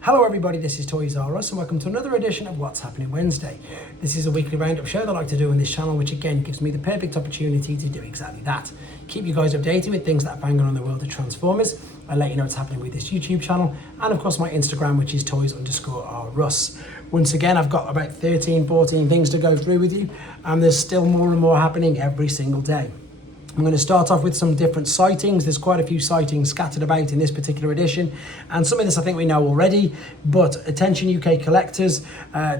Hello everybody, this is Toys R Us and welcome to another edition of What's Happening Wednesday. This is a weekly roundup show that I like to do on this channel, which again gives me the perfect opportunity to do exactly that. Keep you guys updated with things that are banging on the world of Transformers. I let you know what's happening with this YouTube channel and of course my Instagram, which is toys_rus. Once again, I've got about 13-14 things to go through with you and there's still more and more happening every single day. I'm going to start off with some different sightings. There's quite a few sightings scattered about in this particular edition, and some of this I think we know already, but attention UK collectors,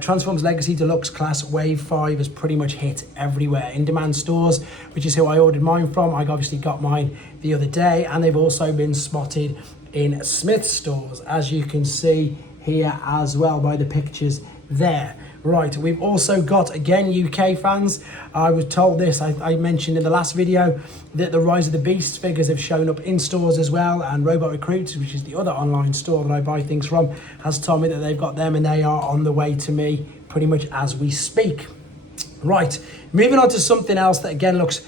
Transformers Legacy Deluxe Class Wave 5 has pretty much hit everywhere. In demand stores, which is who I ordered mine from. I obviously got mine the other day, and they've also been spotted in Smith's stores, as you can see here as well by the pictures there. Right, we've also got, again, UK fans. I was told this, I mentioned in the last video, that the Rise of the Beasts figures have shown up in stores as well, and Robot Recruits, which is the other online store that I buy things from, has told me that they've got them and they are on the way to me pretty much as we speak. Right, moving on to something else that again looks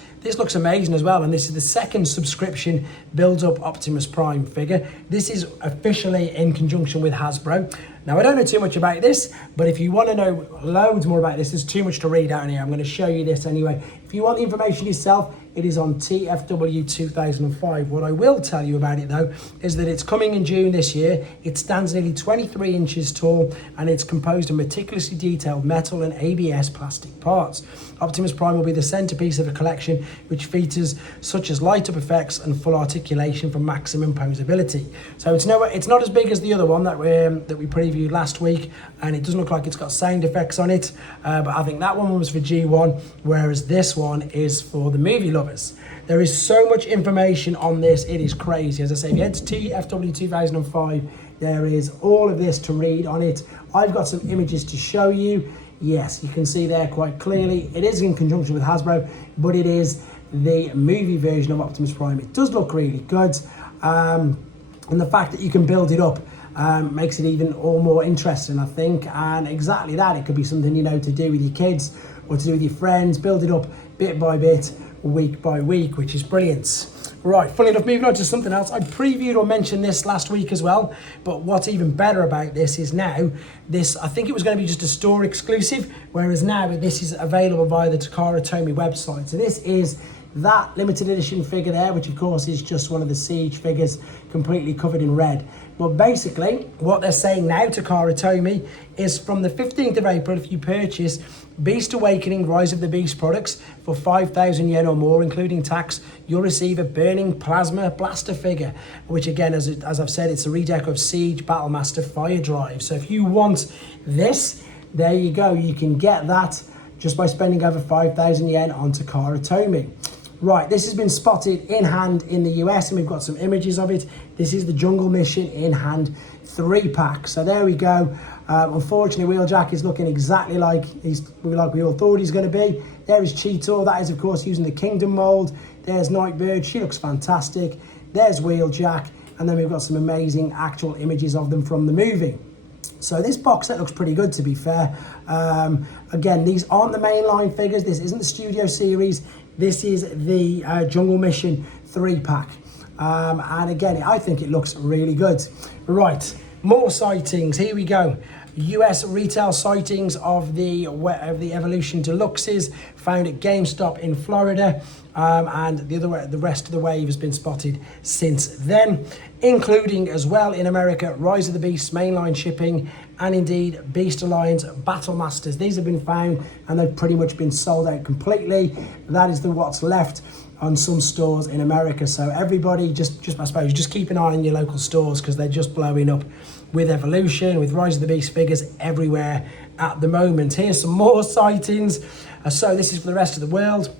amazing as well, and this is the second subscription build-up Optimus Prime figure. This is officially in conjunction with Hasbro. Now, I don't know too much about this, but if you want to know loads more about this, there's too much to read out here. I'm going to show you this anyway. If you want the information yourself, it is on TFW 2005. What I will tell you about it though is that it's coming in June this year. It stands nearly 23 inches tall and it's composed of meticulously detailed metal and ABS plastic parts. Optimus Prime will be the centerpiece of a collection which features such as light up effects and full articulation for maximum posability. So it's not as big as the other one that we previewed last week, and it doesn't look like it's got sound effects on it, but I think that one was for G1, whereas this one is for the movie lovers. There is so much information on this, it is crazy. As I say, if you head to TFW 2005, there is all of this to read on it. I've got some images to show you. Yes, you can see there quite clearly. It is in conjunction with Hasbro, but it is the movie version of Optimus Prime. It does look really good, and the fact that you can build it up makes it even all more interesting, I think. And exactly that, it could be something, you know, to do with your kids or to do with your friends, build it up bit by bit, week by week, which is brilliant. Right, funny enough, moving on to something else. I previewed or mentioned this last week as well, but what's even better about this is now, I think it was going to be just a store exclusive, whereas now this is available via the Takara Tomy website. So this is that limited edition figure there, which of course is just one of the Siege figures completely covered in red. But basically, what they're saying now, Takara Tomy, is from the 15th of April, if you purchase Beast Awakening Rise of the Beast products for 5,000 yen or more, including tax, you'll receive a burning plasma blaster figure, which again, as I've said, it's a redeco of Siege Battlemaster Fire Drive. So if you want this, there you go. You can get that just by spending over 5,000 yen on Takara Tomy. Right, this has been spotted in hand in the US and we've got some images of it. This is the Jungle Mission in hand 3-pack. So there we go. Unfortunately, Wheeljack is looking exactly like we all thought he's going to be. There is Cheetor. That is, of course, using the Kingdom mold. There's Nightbird. She looks fantastic. There's Wheeljack. And then we've got some amazing actual images of them from the movie. So this box set looks pretty good, to be fair. Again, these aren't the mainline figures. This isn't the Studio Series. This is the Jungle Mission 3-pack. And again, I think it looks really good. Right, more sightings. Here we go. US retail sightings of the Evolution Deluxes found at GameStop in Florida, and the rest of the wave has been spotted since then, including as well in America Rise of the Beasts mainline shipping and indeed Beast Alliance Battle Masters. These have been found and they've pretty much been sold out completely. That is what's left on some stores in America. So everybody just I suppose just keep an eye on your local stores, because they're just blowing up with Evolution, with Rise of the Beast figures everywhere at the moment. Here's some more sightings. So this is for the rest of the world.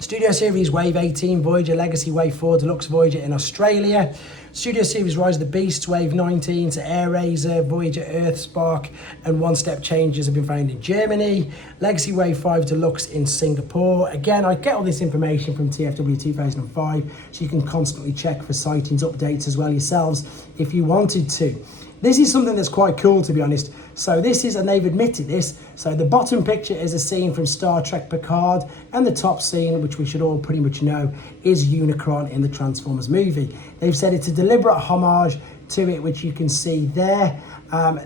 Studio Series Wave 18 Voyager Legacy Wave 4 Deluxe Voyager in Australia. Studio Series Rise of the Beasts Wave 19 to Air Razor, Voyager Earthspark and One Step Changes have been found in Germany. Legacy Wave 5 Deluxe in Singapore. Again, I get all this information from TFW 2005, so you can constantly check for sightings updates as well yourselves if you wanted to. This is something that's quite cool, to be honest. So this is, and they've admitted this, so the bottom picture is a scene from Star Trek Picard, and the top scene, which we should all pretty much know, is Unicron in the Transformers movie. They've said it's a deliberate homage to it, which you can see there.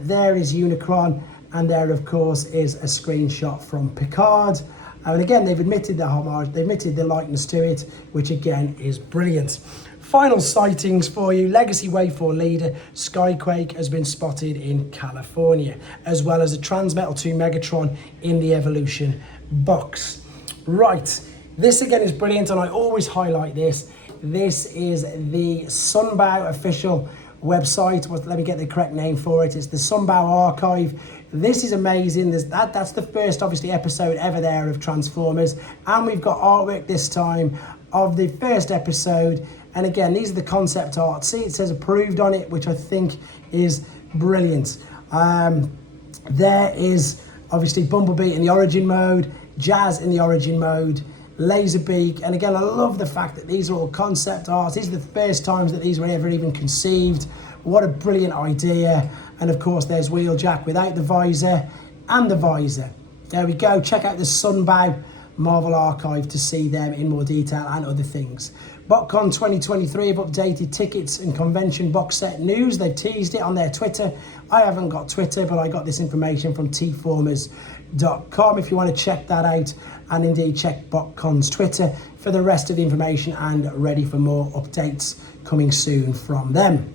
There is Unicron, and there, of course, is a screenshot from Picard. And again, they've admitted the homage, they've admitted the likeness to it, which again is brilliant. Final sightings for you. Legacy Wave 4 leader Skyquake has been spotted in California, as well as a Transmetal 2 Megatron in the Evolution box. Right, this again is brilliant, and I always highlight this. This is the Sunbow official website. Let me get the correct name for it. It's the Sunbow Archive. This is amazing. That's the first, obviously, episode ever there of Transformers, and we've got artwork this time of the first episode. And again, these are the concept art. See, it says approved on it, which I think is brilliant. There is obviously Bumblebee in the origin mode, Jazz in the origin mode, Laserbeak. And again, I love the fact that these are all concept art. These are the first times that these were ever even conceived. What a brilliant idea. And of course, there's Wheeljack without the visor and the visor. There we go. Check out the Sunbow Marvel Archive to see them in more detail and other things. BotCon 2023 have updated tickets and convention box set news. They've teased it on their Twitter. I haven't got Twitter, but I got this information from tformers.com if you want to check that out, and indeed check BotCon's Twitter for the rest of the information, and ready for more updates coming soon from them.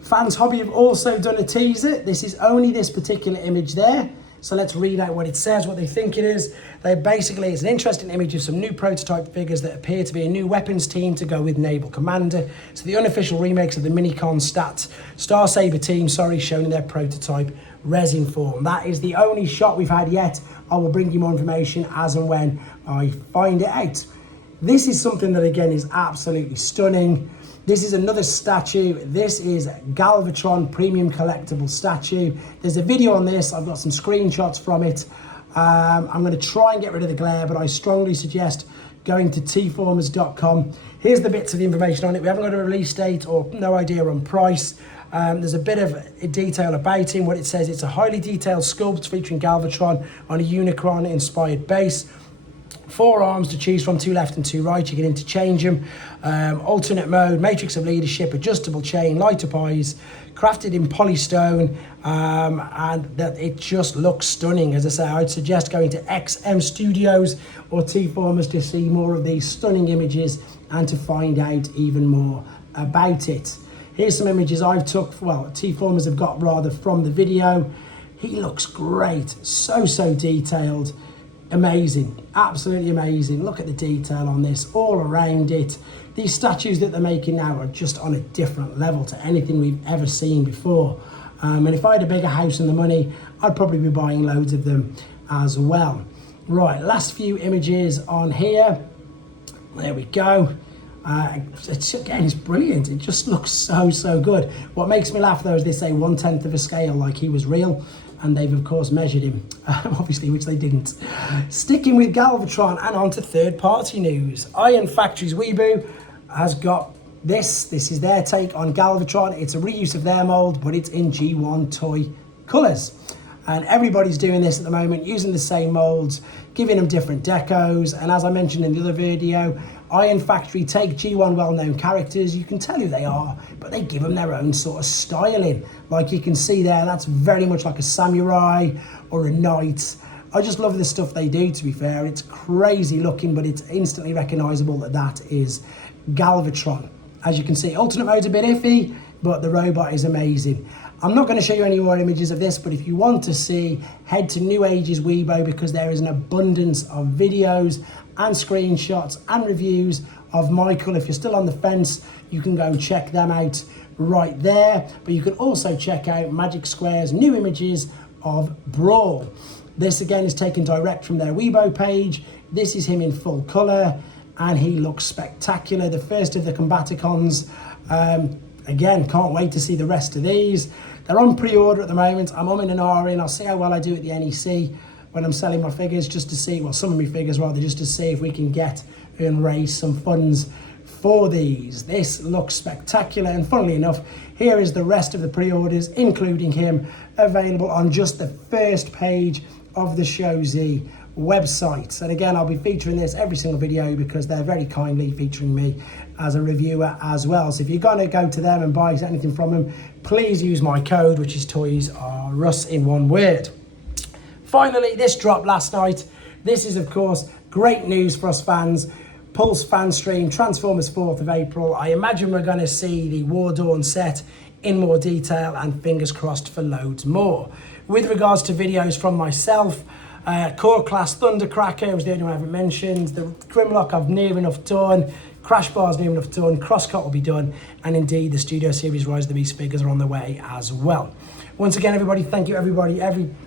Fans Hobby have also done a teaser. This is only this particular image there. So let's read out what it says, what they think it is. It's an interesting image of some new prototype figures that appear to be a new weapons team to go with Naval Commander. So the unofficial remakes of the Minicon Star Saber team, shown in their prototype resin form. That is the only shot we've had yet. I will bring you more information as and when I find it out. This is something that again is absolutely stunning. This is another statue. This is Galvatron premium collectible statue. There's a video on this. I've got some screenshots from it. I'm going to try and get rid of the glare, but I strongly suggest going to tformers.com. Here's the bits of the information on it. We haven't got a release date or no idea on price. There's a bit of detail about him. What it says, it's a highly detailed sculpt featuring Galvatron on a Unicron inspired base. 4 arms to choose from, 2 left and 2 right. You can interchange them. Alternate mode, matrix of leadership, adjustable chain, light up eyes, crafted in polystone, and that it just looks stunning. As I say, I'd suggest going to XM Studios or Tformers to see more of these stunning images and to find out even more about it. Here's some images I've took, Tformers have got rather, from the video. He looks great, so detailed. Amazing, absolutely amazing. Look at the detail on this, all around it. These statues that they're making now are just on a different level to anything we've ever seen before. And if I had a bigger house and the money, I'd probably be buying loads of them as well. Right, last few images on here. There we go. It's brilliant. It just looks so good. What makes me laugh though is they say 1/10 of a scale, like he was real. And they've of course measured him, obviously, which they didn't. Sticking with Galvatron and on to third-party news. Iron Factory's Weeboo has got this. This is their take on Galvatron. It's a reuse of their mold, but it's in G1 toy colours. And everybody's doing this at the moment, using the same molds, giving them different decos. And as I mentioned in the other video, Iron Factory take G1 well-known characters, you can tell who they are, but they give them their own sort of styling. Like you can see there, that's very much like a samurai or a knight. I just love the stuff they do, to be fair. It's crazy looking, but it's instantly recognisable that that is Galvatron. As you can see, alternate mode's a bit iffy, but the robot is amazing. I'm not going to show you any more images of this, but if you want to see, head to New Age's Weibo, because there is an abundance of videos and screenshots and reviews of Michael. If you're still on the fence, you can go and check them out right there. But you can also check out Magic Square's new images of Brawl. This again is taken direct from their Weibo page. This is him in full colour, and he looks spectacular. The first of the Combaticons. Again, can't wait to see the rest of these. They're on pre-order at the moment. I'm umming and ahhing. I'll see how well I do at the NEC when I'm selling my figures, just to see, well, some of my figures rather, just to see if we can get and raise some funds for these. This looks spectacular, and funnily enough, here is the rest of the pre-orders, including him, available on just the first page of the Show Z website. And again, I'll be featuring this every single video because they're very kindly featuring me as a reviewer as well. So if you're going to go to them and buy anything from them, please use my code, which is Toys R Us in one word. Finally, this dropped last night. This is, of course, great news for us fans. Pulse fan stream, Transformers 4th of April. I imagine we're going to see the War Dawn set in more detail, and fingers crossed for loads more. With regards to videos from myself, Core Class Thundercracker was the only one I haven't mentioned. The Grimlock I've near enough done. Crash Bar's near enough done. Crosscut will be done. And indeed, the Studio Series Rise of the Beast figures are on the way as well. Once again, everybody, thank you, everybody.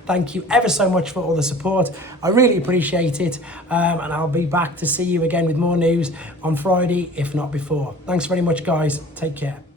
Thank you ever so much for all the support. I really appreciate it. And I'll be back to see you again with more news on Friday, if not before. Thanks very much, guys. Take care.